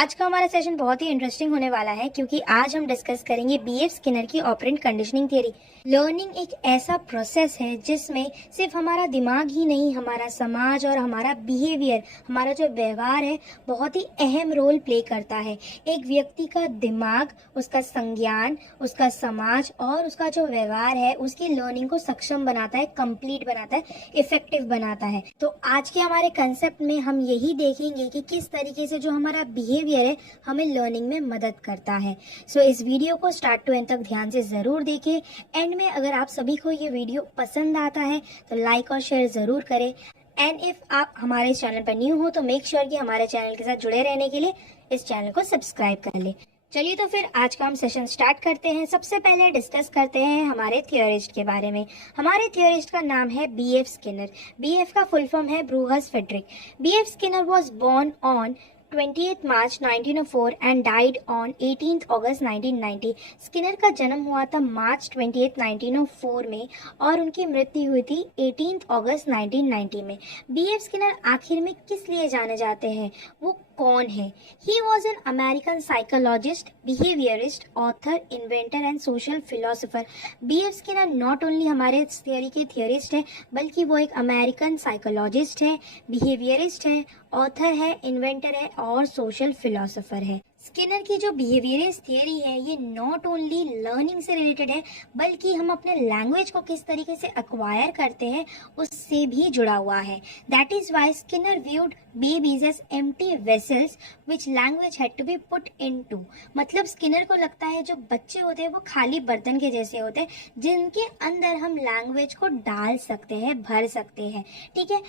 आज का हमारा सेशन बहुत ही इंटरेस्टिंग होने वाला है क्योंकि आज हम डिस्कस करेंगे बीएफ स्किनर की ऑपरेंट कंडीशनिंग थ्योरी। लर्निंग एक ऐसा प्रोसेस है जिसमें सिर्फ हमारा दिमाग ही नहीं, हमारा समाज और हमारा बिहेवियर, हमारा जो व्यवहार है, बहुत ही अहम रोल प्ले करता है। एक व्यक्ति का दिमाग, उसका संज्ञान, उसका समाज और उसका जो व्यवहार है उसकी लर्निंग को सक्षम बनाता है, कंप्लीट बनाता है, इफेक्टिव बनाता है। तो आज के हमारे कंसेप्ट में हम यही देखेंगे कि किस तरीके से जो हमारा बिहेवियर है हमें लर्निंग में मदद करता है। सो इस वीडियो को स्टार्ट टू एंड तक ध्यान से जरूर देखें। एंड में अगर आप सभी को ये वीडियो पसंद आता है तो लाइक और शेयर जरूर करें। एंड इफ आप हमारे चैनल पर न्यू हो तो मेक श्योर कि हमारे चैनल के साथ जुड़े रहने के लिए इस चैनल को सब्सक्राइब कर ले। चलिए तो फिर आज का हम सेशन स्टार्ट करते हैं। सबसे पहले डिस्कस करते हैं हमारे थियोरिस्ट के बारे में। हमारे थियोरिस्ट का नाम है बीएफ स्किनर। बीएफ का फुल फॉर्म है Burrhus Frederic. BF Skinner was born on 28 March 1904 and died on 18 August 1990। स्किनर का जन्म हुआ था मार्च 28, 1904 में और उनकी मृत्यु हुई थी 18 अगस्त 1990 में। बीएफ स्किनर आखिर में किस लिए जाने जाते हैं, वो कौन है? He was an American psychologist, behaviourist, author, inventor and social philosopher. BF Skinner not only हमारे थियोरी के थियोरिस्ट है बल्कि वो एक अमेरिकन साइकोलॉजिस्ट है, बिहेवियरिस्ट है, ऑथर है, इन्वेंटर है और सोशल फिलोसोफर है। स्किनर की जो बिहेवियरिस्ट थियरी है ये नॉट ओनली लर्निंग से रिलेटेड है बल्कि हम अपने लैंग्वेज को किस तरीके से एक्वायर करते हैं उससे भी जुड़ा हुआ है। That is why Skinner viewed babies as empty vessels which language had to be put into. मतलब स्किनर को लगता है जो बच्चे होते हैं वो खाली बर्तन के जैसे होते हैं जिनके अंदर हम लैंग्वेज को डाल सकते हैं, भर सकते हैं। ठीक है,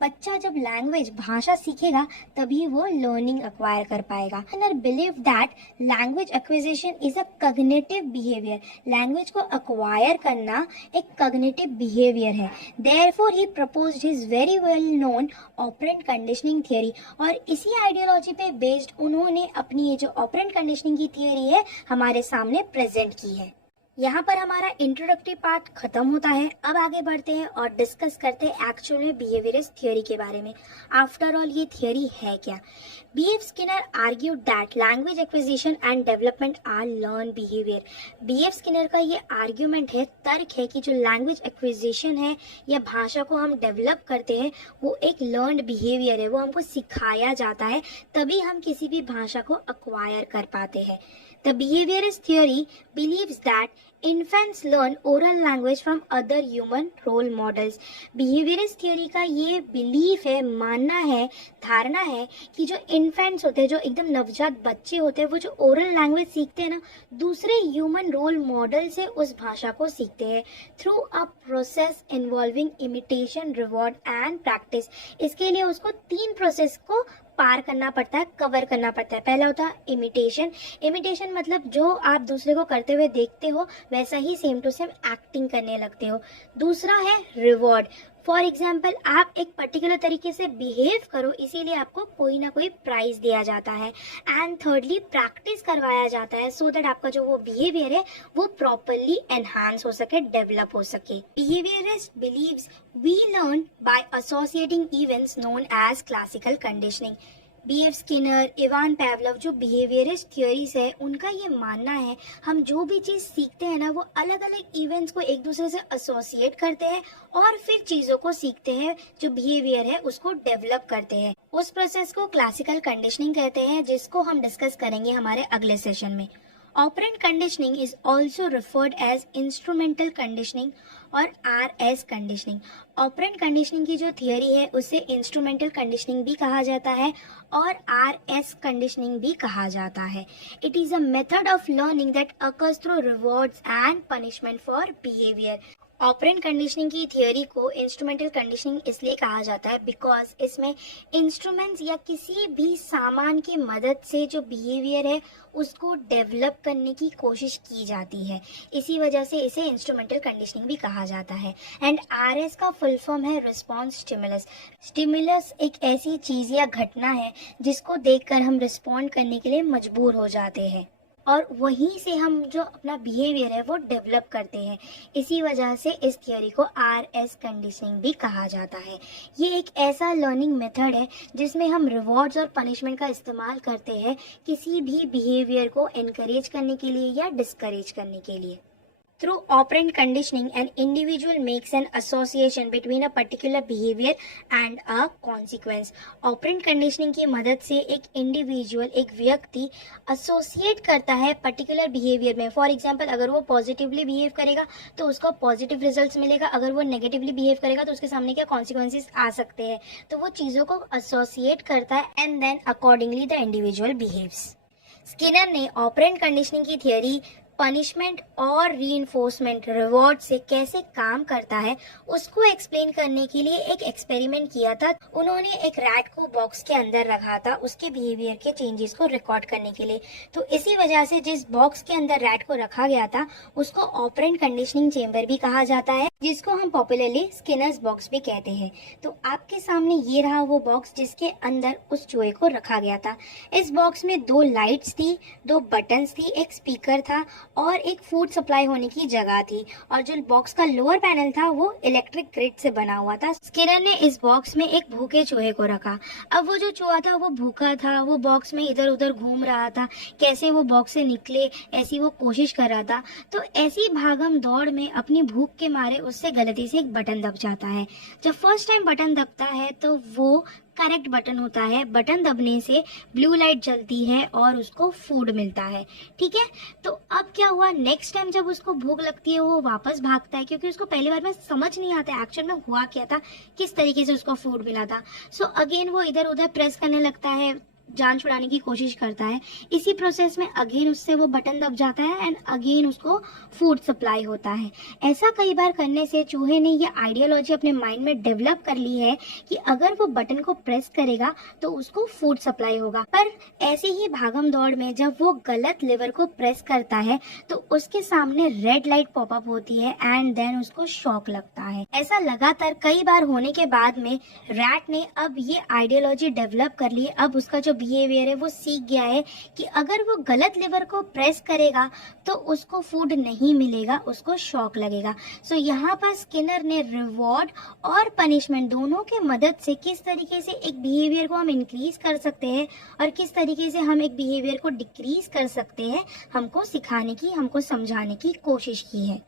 बच्चा जब लैंग्वेज, भाषा सीखेगा तभी वो लर्निंग एक्वायर कर पाएगा। Skinner believe that language acquisition is a cognitive behaviour. Language को एक्वायर करना एक कॉग्निटिव बिहेवियर है। देयरफॉर ही proposed his very well known operant conditioning theory. और इसी आइडियोलॉजी पे बेस्ड उन्होंने अपनी ये जो ऑपरेंट कंडीशनिंग की थियरी है हमारे सामने प्रेजेंट की है। यहाँ पर हमारा इंट्रोडक्टरी पार्ट खत्म होता है। अब आगे बढ़ते हैं और डिस्कस करते हैं एक्चुअल में बिहेवियरिस्ट थियरी के बारे में। आफ्टर ऑल ये थियरी है क्या? BF Skinner argued that language acquisition and development are learn behaviour. BF Skinner का ये आर्ग्यूमेंट है, तर्क है कि जो लैंग्वेज एक्विजिशन है या भाषा को हम डेवलप करते हैं वो एक लर्नड बिहेवियर है, वो हमको सिखाया जाता है, तभी हम किसी भी भाषा को एक्वायर कर पाते हैं। The behaviorist theory believes that infants learn oral language from other human role models. Behaviorist theory का ये belief है, मानना है, धारणा है कि जो infants होते हैं, जो एकदम नवजात बच्चे होते हैं, वो जो oral language सीखते हैं ना, दूसरे human role model से उस भाषा को सीखते हैं through a process involving imitation, reward and practice. इसके लिए उसको 3 प्रोसेस को पार करना पड़ता है, कवर करना पड़ता है। पहला होता है इमिटेशन। इमिटेशन मतलब जो आप दूसरे को करते हुए देखते हो वैसा ही सेम टू सेम एक्टिंग करने लगते हो। दूसरा है रिवॉर्ड। फॉर एग्जाम्पल, आप एक पर्टिकुलर तरीके से बिहेव करो इसीलिए आपको कोई ना कोई प्राइज दिया जाता है। एंड थर्डली प्रैक्टिस करवाया जाता है सो दैट आपका जो वो बिहेवियर है वो प्रॉपरली एनहांस हो सके, डेवलप हो सके। Behaviourist believes we learn by associating events known as classical conditioning. BF Skinner, Ivan Pavlov जो बिहेवियरिस्ट थियोरीज है उनका ये मानना है हम जो भी चीज सीखते हैं ना वो अलग अलग इवेंट्स को एक दूसरे से एसोसिएट करते हैं और फिर चीजों को सीखते हैं, जो बिहेवियर है उसको डेवलप करते हैं। उस प्रोसेस को क्लासिकल कंडीशनिंग कहते हैं जिसको हम डिस्कस करेंगे हमारे अगले सेशन में। Operant conditioning is also referred as instrumental conditioning और RS कंडीशनिंग। ऑपरेंट कंडीशनिंग की जो थियरी है उसे इंस्ट्रूमेंटल कंडीशनिंग भी कहा जाता है और RS कंडीशनिंग भी कहा जाता है। It is a method of learning that occurs through rewards and punishment for behaviour. Operand conditioning की थियोरी को इंस्ट्रूमेंटल कंडीशनिंग इसलिए कहा जाता है बिकॉज इसमें इंस्ट्रूमेंट्स या किसी भी सामान की मदद से जो बिहेवियर है उसको डेवलप करने की कोशिश की जाती है, इसी वजह से इसे इंस्ट्रूमेंटल कंडीशनिंग भी कहा जाता है। एंड RS का फुल फॉर्म है रिस्पॉन्स स्टिमुलस। स्टिमुलस एक ऐसी चीज या घटना है जिसको देखकर हम रिस्पॉन्ड करने के लिए मजबूर हो जाते हैं। और वहीं से हम जो अपना बिहेवियर है वो डेवलप करते हैं। इसी वजह से इस थियोरी को RS कंडीशनिंग भी कहा जाता है। ये एक ऐसा लर्निंग मेथड है जिसमें हम रिवॉर्ड्स और पनिशमेंट का इस्तेमाल करते हैं किसी भी बिहेवियर को एनकरेज करने के लिए या डिस्करेज करने के लिए। Through operant conditioning, an individual makes an association between a particular behavior and a consequence. Operant conditioning की मदद से एक इंडिविजुअल, एक व्यक्ति एसोसिएट करता है पर्टिकुलर बिहेवियर में। फॉर एग्जाम्पल, अगर वो पॉजिटिवली बिहेव करेगा तो उसको पॉजिटिव रिजल्ट्स मिलेगा, अगर वो नेगेटिवली बिहेव करेगा तो उसके सामने क्या कॉन्सिक्वेंसेस आ सकते हैं। तो वो चीज़ों को एसोसिएट करता है and then accordingly the individual behaves. Skinner ने ऑपरेंट कंडीशनिंग की थियोरी पनिशमेंट और रीइंफोर्समेंट रिवॉर्ड से कैसे काम करता है उसको एक्सप्लेन करने के लिए एक एक्सपेरिमेंट किया था। उन्होंने एक रैट को बॉक्स के अंदर रखा था उसके बिहेवियर के चेंजेस को रिकॉर्ड करने के लिए। तो इसी वजह से जिस बॉक्स के अंदर रैट को रखा गया था उसको ऑपरेंट कंडीशनिंग चेंबर भी कहा जाता है, जिसको हम पॉपुलरली स्किनर्स बॉक्स भी कहते हैं। तो आपके सामने ये रहा वो बॉक्स जिसके अंदर उस चूहे को रखा गया था। इस बॉक्स में 2 लाइट्स थी, 2 बटन्स थी, एक स्पीकर था और एक फूड सप्लाई होने की जगह थी। और जो बॉक्स का लोअर पैनल था वो इलेक्ट्रिक ग्रिड से बना हुआ था। स्किनर ने इस बॉक्स में एक भूखे चूहे को रखा। अब वो जो चूहा था वो भूखा था, वो बॉक्स में इधर उधर घूम रहा था, कैसे वो बॉक्स से निकले ऐसी वो कोशिश कर रहा था। तो ऐसी भागम दौड़ में अपनी भूख के मारे उससे गलती से एक बटन दब जाता है। जब फर्स्ट टाइम बटन दबता है तो वो करेक्ट बटन होता है। बटन दबने से ब्लू लाइट जलती है और उसको फूड मिलता है। ठीक है, तो अब क्या हुआ, नेक्स्ट टाइम जब उसको भूख लगती है वो वापस भागता है, क्योंकि उसको पहली बार में समझ नहीं आता एक्चुअल में हुआ क्या था, किस तरीके से उसको फूड मिला था। सो अगेन वो इधर उधर प्रेस करने लगता है, जान छुड़ाने की कोशिश करता है। इसी प्रोसेस में अगेन उससे वो बटन दब जाता है एंड अगेन उसको फूड सप्लाई होता है। ऐसा कई बार करने से चूहे ने ये आइडियोलॉजी अपने माइंड में डेवलप कर ली है कि अगर वो बटन को प्रेस करेगा तो उसको फूड सप्लाई होगा। पर ऐसे ही भागम दौड़ में जब वो गलत लेवर को प्रेस करता है तो उसके सामने रेड लाइट पॉपअप होती है एंड देन उसको शॉक लगता है। ऐसा लगातार कई बार होने के बाद में रैट ने अब ये आइडियोलॉजी डेवलप कर ली। अब उसका जो बिहेवियर है वो सीख गया है कि अगर वो गलत लिवर को प्रेस करेगा तो उसको फूड नहीं मिलेगा, उसको शॉक लगेगा। सो यहाँ पर स्किनर ने रिवॉर्ड और पनिशमेंट दोनों के मदद से किस तरीके से एक बिहेवियर को हम इंक्रीज कर सकते हैं और किस तरीके से हम एक बिहेवियर को डिक्रीज कर सकते हैं हमको सिखाने की, हमको समझाने की कोशिश की है।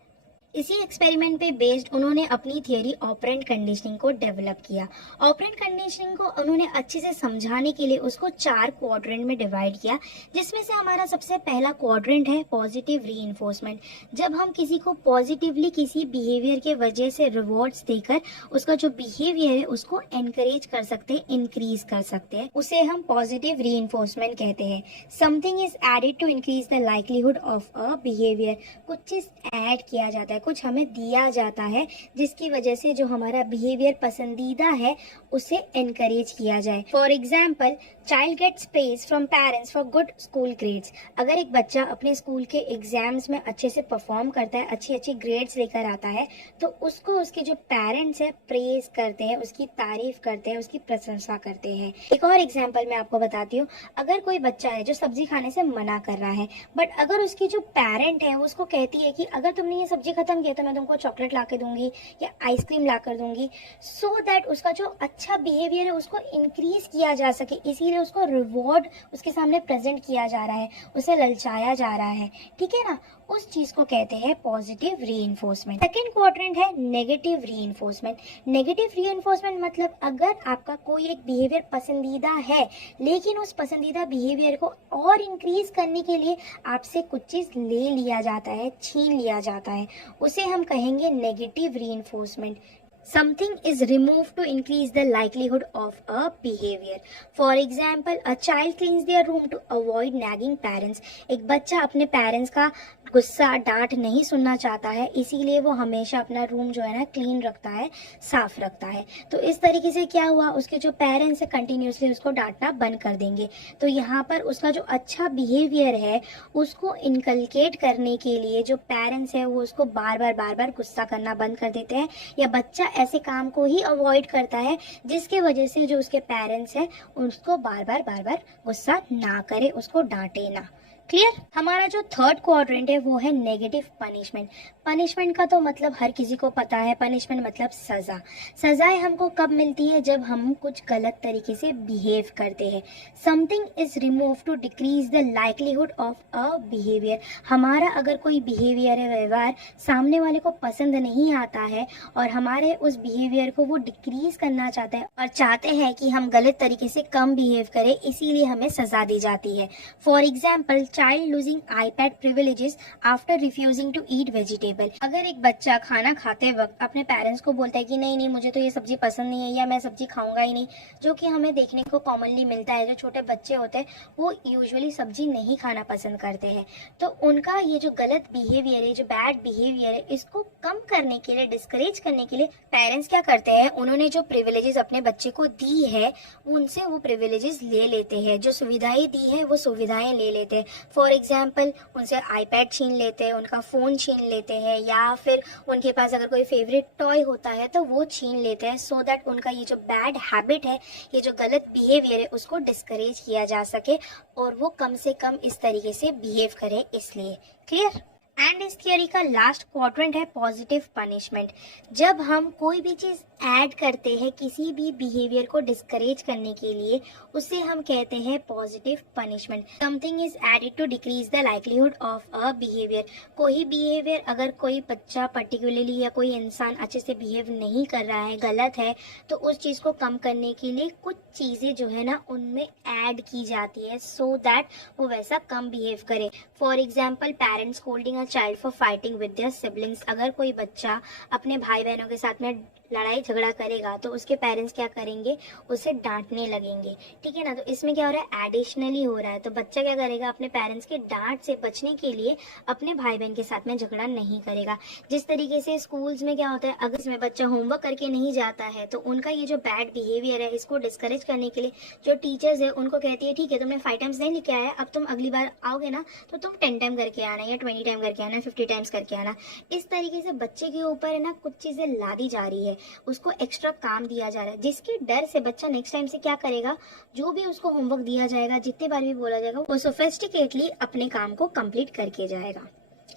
इसी एक्सपेरिमेंट पे बेस्ड उन्होंने अपनी थियरी ऑपरेंट कंडीशनिंग को डेवलप किया। ऑपरेंट कंडीशनिंग को उन्होंने अच्छे से समझाने के लिए उसको 4 क्वाड्रेंट में डिवाइड किया, जिसमें से हमारा सबसे पहला क्वाड्रेंट है पॉजिटिव रीइंफोर्समेंट। जब हम किसी को पॉजिटिवली किसी बिहेवियर के वजह से रिवॉर्ड्स देकर उसका जो बिहेवियर है उसको एनकरेज कर सकते हैं, इंक्रीज कर सकते हैं, उसे हम पॉजिटिव रीइंफोर्समेंट कहते हैं। Something is added to increase the likelihood of a behaviour. कुछ चीज ऐड किया जाता है, कुछ हमें दिया जाता है जिसकी वजह से जो हमारा बिहेवियर पसंदीदा है उसे एनकरेज किया जाए। For example, child gets praise from parents for good school grades. अगर एक बच्चा अपने स्कूल के एग्जाम्स में अच्छे से परफॉर्म करता है, अच्छी अच्छी ग्रेड्स लेकर आता है, तो उसको उसके जो पेरेंट्स है प्रेज करते हैं, उसकी तारीफ करते हैं, उसकी प्रशंसा करते हैं। एक और एग्जाम्पल मैं आपको बताती हूँ। अगर कोई बच्चा है जो सब्जी खाने से मना कर रहा है, बट अगर उसकी जो पेरेंट है उसको कहती है कि अगर तुमने ये सब्जी खत्म किया तो मैं तुमको चॉकलेट ला के दूंगी या आइसक्रीम ला कर दूंगी, सो दैट उसका जो अच्छा बिहेवियर है उसको इंक्रीज किया जा सके, इसीलिए उसको रिवॉर्ड उसके सामने प्रेजेंट किया जा रहा है, उसे ललचाया जा रहा है। ठीक है ना, उस चीज को कहते हैं पॉजिटिव रीइंफोर्समेंट। सेकंड क्वाड्रेंट है नेगेटिव रीइंफोर्समेंट। नेगेटिव रीइंफोर्समेंट मतलब अगर आपका कोई एक बिहेवियर पसंदीदा है लेकिन उस पसंदीदा बिहेवियर को और इंक्रीज करने के लिए आपसे कुछ चीज ले लिया जाता है, छीन लिया जाता है, उसे हम कहेंगे negative reinforcement. Something is removed to increase the likelihood of a behavior. For example, a child cleans their room to avoid nagging parents. एक बच्चा अपने पेरेंट्स का गुस्सा, डांट नहीं सुनना चाहता है, इसीलिए वो हमेशा अपना रूम जो है ना क्लीन रखता है, साफ रखता है। तो इस तरीके से क्या हुआ, उसके जो पेरेंट्स है कंटिन्यूसली उसको डांटना बंद कर देंगे। तो यहाँ पर उसका जो अच्छा बिहेवियर है उसको इनकलकेट करने के लिए जो पेरेंट्स है वो उसको बार बार गुस्सा करना बंद कर देते हैं, या बच्चा ऐसे काम को ही अवॉइड करता है जिसके वजह से जो उसके पेरेंट्स है उसको बार बार गुस्सा ना करे, उसको डांटे ना। क्लियर। हमारा जो थर्ड क्वाड्रेंट है वो है नेगेटिव पनिशमेंट। पनिशमेंट का तो मतलब हर किसी को पता है, पनिशमेंट मतलब सजा। सजाएं हमको कब मिलती है? जब हम कुछ गलत तरीके से बिहेव करते हैं। Something is remove to decrease the likelihood of a behaviour. हमारा अगर कोई बिहेवियर है, व्यवहार सामने वाले को पसंद नहीं आता है और हमारे उस बिहेवियर को वो डिक्रीज करना चाहता है और चाहते हैं कि हम गलत तरीके से कम बिहेव करें, इसीलिए हमें सजा दी जाती है। For example, child losing iPad privileges after refusing to eat vegetable. अगर एक बच्चा खाना खाते वक्त अपने पेरेंट्स को बोलता है कि नहीं नहीं मुझे तो ये सब्जी पसंद नहीं है या मैं सब्जी खाऊंगा ही नहीं, जो कि हमें देखने को कॉमनली मिलता है, जो छोटे बच्चे होते हैं वो यूजुअली सब्जी नहीं खाना पसंद करते हैं, तो उनका ये जो गलत बिहेवियर है, जो बैड बिहेवियर है, इसको कम करने के लिए, डिस्करेज करने के लिए पेरेंट्स क्या करते हैं, उन्होंने जो प्रिविलेजेस अपने बच्चे को दी है उनसे वो प्रिविलेजेस ले लेते हैं, जो सुविधाएं दी है वो सुविधाएं ले लेते हैं। फॉर एग्जाम्पल, उनसे आईपैड छीन लेते हैं, उनका फ़ोन छीन लेते हैं, या फिर उनके पास अगर कोई फेवरेट टॉय होता है तो वो छीन लेते हैं, सो दैट उनका ये जो बैड हैबिट है, ये जो गलत बिहेवियर है, उसको डिस्करेज किया जा सके और वो कम से कम इस तरीके से बिहेव करे, इसलिए। क्लियर। एंड इस थियोरी का लास्ट क्वाड्रेंट है पॉजिटिव पनिशमेंट। जब हम कोई भी चीज ऐड करते हैं किसी भी बिहेवियर को डिस्करेज करने के लिए, उसे हम कहते हैं positive punishment. Something is added to decrease the likelihood of a behaviour. कोई बिहेवियर, अगर कोई बच्चा पर्टिकुलरली या कोई इंसान अच्छे से बिहेव नहीं कर रहा है, गलत है, तो उस चीज को कम करने के लिए कुछ चीजें जो है ना उनमें ऐड की जाती है, सो दैट वो वैसा कम बिहेव करे। For example, parents scolding a child for fighting with their siblings. अगर कोई बच्चा अपने भाई बहनों के साथ में लड़ाई झगड़ा करेगा तो उसके पेरेंट्स क्या करेंगे, उसे डांटने लगेंगे, ठीक है ना। तो इसमें क्या हो रहा है, एडिशनली हो रहा है। तो बच्चा क्या करेगा, अपने पेरेंट्स के डांट से बचने के लिए अपने भाई बहन के साथ में झगड़ा नहीं करेगा। जिस तरीके से स्कूल्स में क्या होता है, अगर इसमें बच्चा होमवर्क करके नहीं जाता है तो उनका ये जो बैड बिहेवियर है, इसको डिस्करेज करने के लिए जो टीचर्स है उनको कहती है, ठीक है तुमने 5 टाइम्स नहीं लिखे आया, अब तुम अगली बार आओगे ना तो तुम 10 टाइम करके आना, या 20 टाइम करके आना, 50 टाइम्स करके आना। इस तरीके से बच्चे के ऊपर है ना कुछ चीजें लादी जा रही है, उसको एक्स्ट्रा काम दिया जा रहा है, जिसके डर से बच्चा नेक्स्ट टाइम से क्या करेगा, जो भी उसको होमवर्क दिया जाएगा, जितने बार भी बोला जाएगा, वो सोफिस्टिकेटली अपने काम को कंप्लीट करके जाएगा।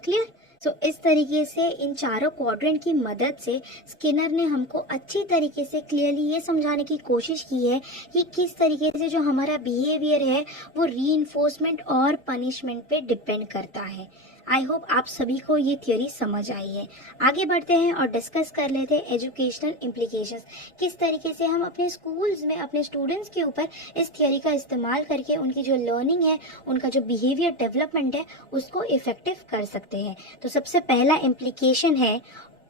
क्लियर। तो इस तरीके से इन चारों क्वाड्रेंट की मदद से स्किनर ने हमको अच्छी तरीके से क्लियरली ये समझाने की कोशिश की है कि किस तरीके से जो हमारा बिहेवियर है वो रीइंफोर्समेंट और पनिशमेंट पे डिपेंड करता है। आई होप आप सभी को ये थ्योरी समझ आई है। आगे बढ़ते हैं और डिस्कस कर लेते हैं एजुकेशनल इम्प्लीकेशंस। किस तरीके से हम अपने स्कूल्स में अपने स्टूडेंट्स के ऊपर इस थ्योरी का इस्तेमाल करके उनकी जो लर्निंग है, उनका जो बिहेवियर डेवलपमेंट है, उसको इफेक्टिव कर सकते हैं। तो सबसे पहला इम्प्लीकेशन है,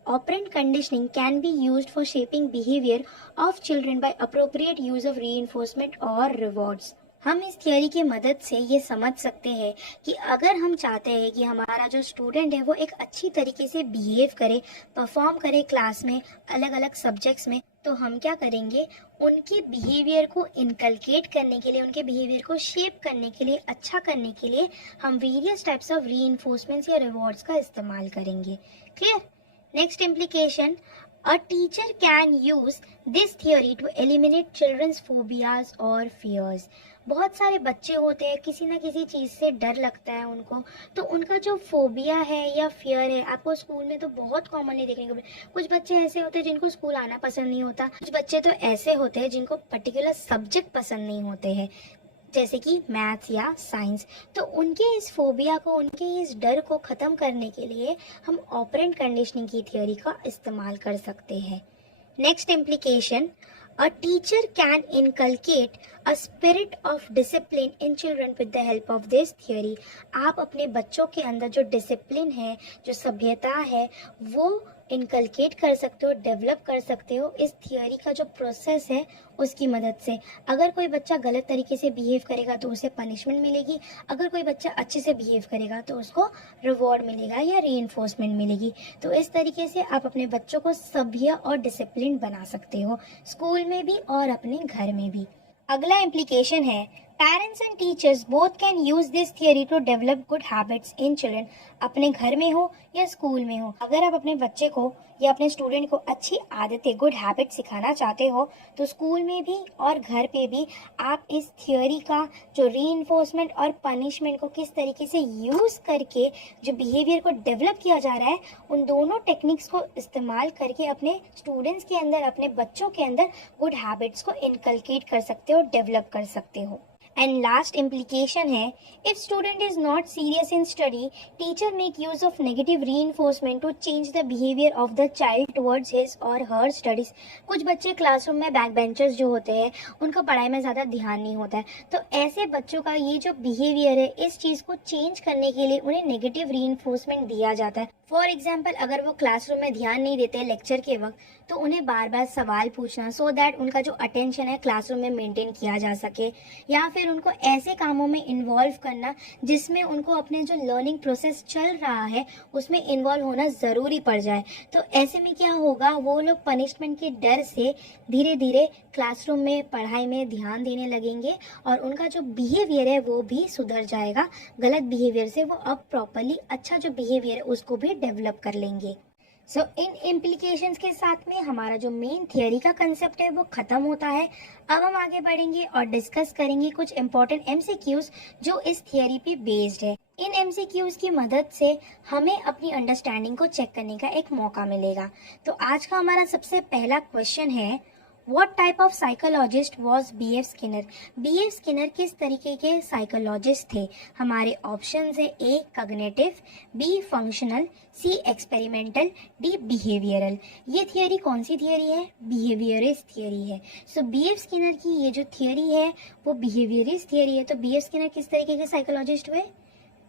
operant conditioning can be used for shaping behavior of children by appropriate use of reinforcement or rewards। हम इस थियोरी की मदद से ये समझ सकते हैं कि अगर हम चाहते हैं कि हमारा जो स्टूडेंट है वो एक अच्छी तरीके से बिहेव करे, परफॉर्म करे क्लास में, अलग अलग सब्जेक्ट्स में, तो हम क्या करेंगे, उनके बिहेवियर को इनकलकेट करने के लिए, उनके बिहेवियर को शेप करने के लिए, अच्छा करने के लिए हम वेरियस टाइप्स ऑफ रीइंफोर्समेंट्स या रिवॉर्ड्स का इस्तेमाल करेंगे। Clear. Next implication, a teacher can use this theory to eliminate children's phobias or fears। बहुत सारे बच्चे होते हैं, किसी ना किसी चीज़ से डर लगता है उनको, तो उनका जो फोबिया है या फियर है, आपको स्कूल में तो बहुत कॉमनली देखने को मिले। कुछ बच्चे ऐसे होते हैं जिनको स्कूल आना पसंद नहीं होता, कुछ बच्चे तो ऐसे होते हैं जिनको पर्टिकुलर सब्जेक्ट पसंद नहीं होते हैं, जैसे कि मैथ्स या साइंस। तो उनके इस फोबिया को, उनके इस डर को ख़त्म करने के लिए हम ऑपरेंट कंडीशनिंग की थ्योरी का इस्तेमाल कर सकते हैं। Next implication, a teacher can inculcate a spirit of discipline in children with the help of this theory। आप अपने बच्चों के अंदर जो डिसिप्लिन है, जो सभ्यता है, वो इनकलकेट कर सकते हो, डेवलप कर सकते हो इस थियोरी का जो प्रोसेस है उसकी मदद से। अगर कोई बच्चा गलत तरीके से बिहेव करेगा तो उसे पनिशमेंट मिलेगी, अगर कोई बच्चा अच्छे से बिहेव करेगा तो उसको रिवॉर्ड मिलेगा या रीइंफोर्समेंट मिलेगी। तो इस तरीके से आप अपने बच्चों को सभ्य और डिसिप्लिन बना सकते हो, स्कूल में भी और अपने घर में भी। अगला इम्प्लीकेशन है, Parents and teachers both can use this theory to develop good habits in children. अपने घर में हो या स्कूल में हो, अगर आप अपने बच्चे को या अपने स्टूडेंट को अच्छी आदतें, गुड हैबिट सिखाना चाहते हो, तो स्कूल में भी और घर पे भी आप इस थियोरी का जो रीइंफोर्समेंट और पनिशमेंट को किस तरीके से यूज करके जो बिहेवियर को डेवलप किया जा रहा है, उन दोनों टेक्निक्स को इस्तेमाल करके अपने स्टूडेंट्स के अंदर, अपने बच्चों के अंदर गुड हैबिट्स को इनकलकेट कर सकते हो, डेवलप कर सकते हो। एंड लास्ट इम्प्लीकेशन है, if student is not serious in study, teacher make use of negative reinforcement to change the behaviour of the child towards his और हर स्टडीज। कुछ बच्चे क्लासरूम में बैक बेंचर्स जो होते हैं, उनका पढ़ाई में ज़्यादा ध्यान नहीं होता है, तो ऐसे बच्चों का ये जो बिहेवियर है, इस चीज़ को चेंज करने के लिए उन्हें नेगेटिव रीइंफोर्समेंट दिया जाता है। फॉर एग्जाम्पल, अगर वो क्लासरूम में ध्यान नहीं देते लेक्चर के वक्त, तो उन्हें बार बार सवाल पूछना, सो दैट उनका जो अटेंशन है क्लासरूम में मेंटेन किया जा सके, या फिर उनको ऐसे कामों में इन्वॉल्व करना जिसमें उनको अपने जो लर्निंग प्रोसेस चल रहा है उसमें इन्वॉल्व होना ज़रूरी पड़ जाए। तो ऐसे में क्या होगा, वो लोग पनिशमेंट के डर से धीरे धीरे क्लासरूम में पढ़ाई में ध्यान देने लगेंगे और उनका जो बिहेवियर है वो भी सुधर जाएगा। गलत बिहेवियर से वो अब प्रॉपरली अच्छा जो बिहेवियर है उसको भी डेवलप कर लेंगे। सो इन इम्प्लीकेशंस के साथ में हमारा जो मेन थियोरी का कंसेप्ट है वो खत्म होता है। अब हम आगे बढ़ेंगे और डिस्कस करेंगे कुछ इंपॉर्टेंट एमसीक्यूज जो इस थियोरी पे बेस्ड है। इन एमसीक्यूज की मदद से हमें अपनी अंडरस्टैंडिंग को चेक करने का एक मौका मिलेगा। तो आज का हमारा सबसे पहला क्वेश्चन है, What type of psychologist was B.F. Skinner? B.F. Skinner किस तरीके के साइकोलॉजिस्ट थे? हमारे ऑप्शंस है, A cognitive, B functional, C experimental, D behavioural. ये थियोरी कौन सी थियोरी है? बिहेवियरिस्ट थियोरी है। So B.F. स्किनर की ये जो थियोरी है वो बिहेवियरिस्ट थियोरी है। तो B.F. स्किनर किस तरीके के साइकोलॉजिस्ट हुए?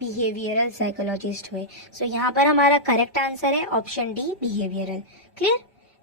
बिहेवियरल साइकोलॉजिस्ट हुए। सो यहाँ पर हमारा करेक्ट आंसर है option D, behavioural. Clear?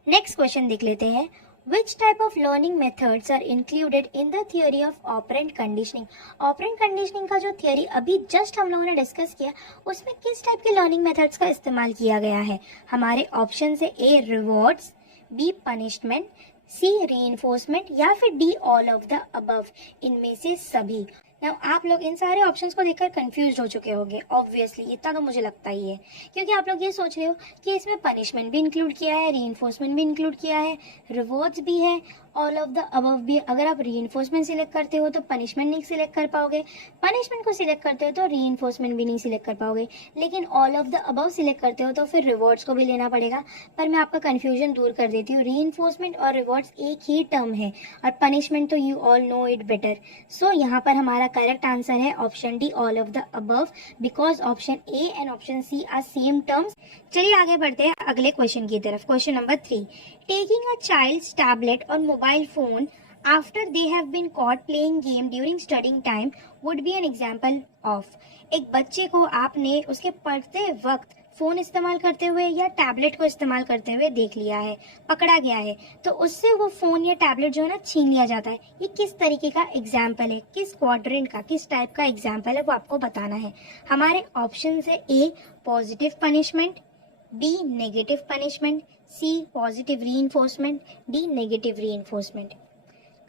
Next question देख लेते हैं। Which type of learning methods are included in the theory of operant conditioning? Operant conditioning का जो theory अभी just हम लोगों ने डिस्कस किया, उसमें किस टाइप के लर्निंग मेथड्स का इस्तेमाल किया गया है? हमारे ऑप्शन है, ए रिवॉर्ड्स, बी पनिशमेंट, सी रीइंफोर्समेंट, या फिर D all of the above, इनमें से सभी। Now, आप लोग इन सारे ऑप्शंस को देखकर कंफ्यूज हो चुके होंगे, ऑब्वियसली इतना तो मुझे लगता ही है, क्योंकि आप लोग ये सोच रहे हो कि इसमें पनिशमेंट भी इंक्लूड किया है, रीइंफोर्समेंट भी इंक्लूड किया है, रिवॉर्ड्स भी है, ऑल ऑफ द अबव भी। अगर आप रीइंफोर्समेंट सिलेक्ट करते हो तो पनिशमेंट नहीं सिलेक्ट कर पाओगे, पनिशमेंट को सिलेक्ट करते हो तो रीइंफोर्समेंट भी नहीं सिलेक्ट कर पाओगे, लेकिन all of the above select करते हो तो फिर रिवॉर्ड्स को भी लेना पड़ेगा। पर मैं आपका कन्फ्यूजन दूर कर देती हूँ, रीइंफोर्समेंट और रिवॉर्ड्स एक ही टर्म है और पनिशमेंट तो you all know it better. So यहाँ पर हमारा करेक्ट आंसर है option D, all of the above, because option A and option C are same terms. चलिए आगे बढ़ते हैं अगले क्वेश्चन की तरफ। Question number 3, taking a child's tablet और mobile phone after they have been caught playing game during studying time would be an example of. एक बच्चे को आपने उसके पढ़ते वक्त फोन इस्तेमाल करते हुए या टैबलेट को इस्तेमाल करते हुए देख लिया है, पकड़ा गया है, तो उससे वो फोन या टैबलेट जो है ना छीन लिया जाता है। ये किस तरीके का एग्जाम्पल है, किस क्वाड्रेंट का, किस टाइप का एग्जाम्पल है, वो आपको बताना है। हमारे ऑप्शन है, A positive punishment, B negative punishment, C positive reinforcement, D negative reinforcement.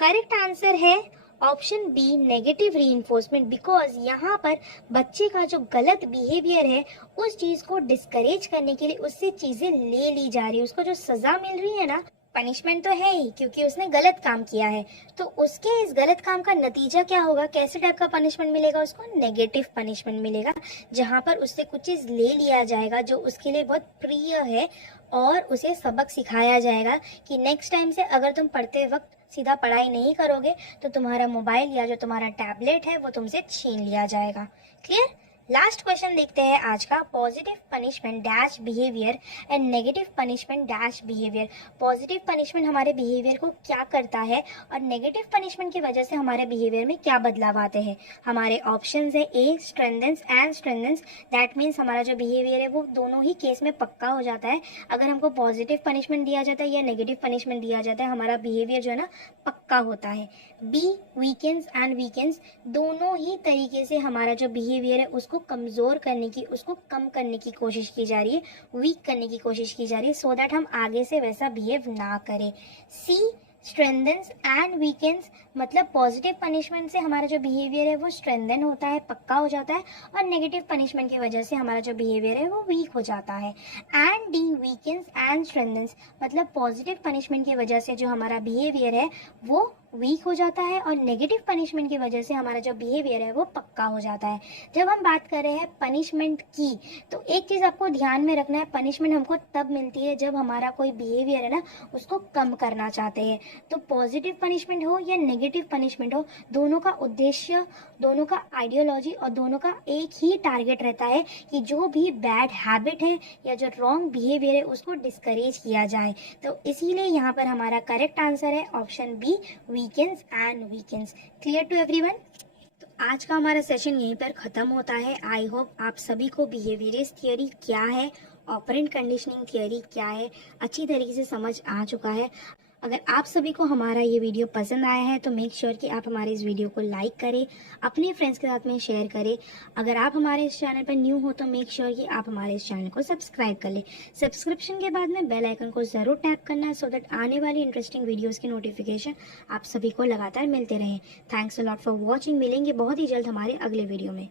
Correct answer है option B, negative reinforcement, because यहाँ पर बच्चे का जो गलत बिहेवियर है उस चीज को डिस्करेज करने के लिए उससे चीजें ले ली जा रही है। उसको जो सजा मिल रही है ना, पनिशमेंट तो है ही क्योंकि उसने गलत काम किया है, तो उसके इस गलत काम का नतीजा क्या होगा, कैसे टाइप का पनिशमेंट मिलेगा उसको? नेगेटिव पनिशमेंट मिलेगा, जहां पर उससे कुछ चीज ले लिया जाएगा जो उसके लिए बहुत प्रिय है और उसे सबक सिखाया जाएगा कि नेक्स्ट टाइम से अगर तुम पढ़ते वक्त सीधा पढ़ाई नहीं करोगे तो तुम्हारा मोबाइल या जो तुम्हारा टैबलेट है वो तुमसे छीन लिया जाएगा। क्लियर? लास्ट क्वेश्चन देखते हैं आज का, positive punishment dash behaviour and negative punishment dash behaviour. Positive punishment हमारे बिहेवियर को क्या करता है और नेगेटिव पनिशमेंट की वजह से हमारे बिहेवियर में क्या बदलाव आते हैं। हमारे ऑप्शंस है, A strengthens and strengthens, that means हमारा जो बिहेवियर है वो दोनों ही केस में पक्का हो जाता है। अगर हमको पॉजिटिव पनिशमेंट दिया जाता है या नेगेटिव पनिशमेंट दिया जाता है, हमारा बिहेवियर जो है ना पक्का होता है। बी वीकेंड्स एंड वीकेंड्स, दोनों ही तरीके से हमारा जो बिहेवियर है उसको कमजोर करने की, उसको कम करने की कोशिश की जा रही है, वीक करने की कोशिश की जा रही है, सो दैट हम आगे से वैसा बिहेव ना करें। सी स्ट्रेंथन्स एंड वीकेंड्स, मतलब पॉजिटिव पनिशमेंट से हमारा जो बिहेवियर है वो स्ट्रेंथन होता है, पक्का हो जाता है, और नेगेटिव पनिशमेंट की वजह से हमारा जो बिहेवियर है वो वीक हो जाता है। And D weekends and strengthens, मतलब पॉजिटिव पनिशमेंट की वजह से जो हमारा बिहेवियर है वो वीक हो जाता है, और नेगेटिव पनिशमेंट की वजह से हमारा जो बिहेवियर है वो पक्का हो जाता है। जब हम बात कर रहे हैं पनिशमेंट की, तो एक चीज़ आपको ध्यान में रखना है, पनिशमेंट हमको तब मिलती है जब हमारा कोई बिहेवियर है ना उसको कम करना चाहते हैं। तो पॉजिटिव पनिशमेंट हो या नेगेटिव पनिशमेंट हो, दोनों का उद्देश्य, दोनों का आइडियोलॉजी और दोनों का एक ही टारगेट रहता है कि जो भी बैड हैबिट है या जो रॉन्ग बिहेवियर है उसको डिस्करेज किया जाए। तो इसीलिए यहाँ पर हमारा करेक्ट आंसर है option B, weekends and weekends. Clear to everyone? तो आज का हमारा सेशन यहीं पर खत्म होता है। आई होप आप सभी को बिहेवियरिस्ट थियरी क्या है, ऑपरेंट कंडीशनिंग थियरी क्या है, अच्छी तरीके से समझ आ चुका है। अगर आप सभी को हमारा ये वीडियो पसंद आया है तो मेक श्योर कि आप हमारे इस वीडियो को लाइक करें, अपने फ्रेंड्स के साथ में शेयर करें। अगर आप हमारे इस चैनल पर न्यू हो तो मेक श्योर कि आप हमारे इस चैनल को सब्सक्राइब कर लें। सब्सक्रिप्शन के बाद में बेल आइकन को ज़रूर टैप करना है, सो दैट आने वाली इंटरेस्टिंग वीडियोज़ की नोटिफिकेशन आप सभी को लगातार मिलते रहें। Thanks a lot for watching. मिलेंगे बहुत ही जल्द हमारे अगले वीडियो में।